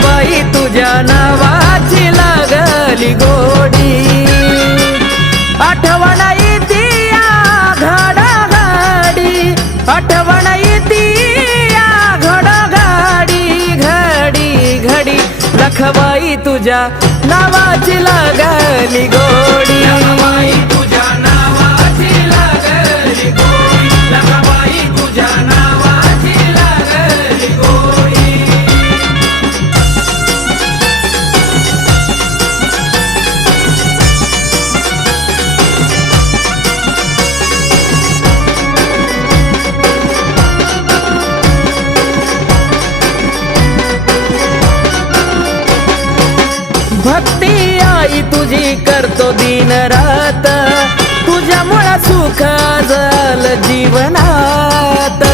लखबाई तुझ्या नावाची लागली गोडी आठवण येती या घडाघडी आठवण येती या घडाघडी घडी घडी लखबाई तुझ्या नावाची लागली गोडी लखबाई तुझ्या नावाची लागली गोडी लखबाई तुझ्या नावाची लागली गोडी भक्ती आई तुझी करतो दिन रात तुझ्यामुळे सुख झालं जीवनात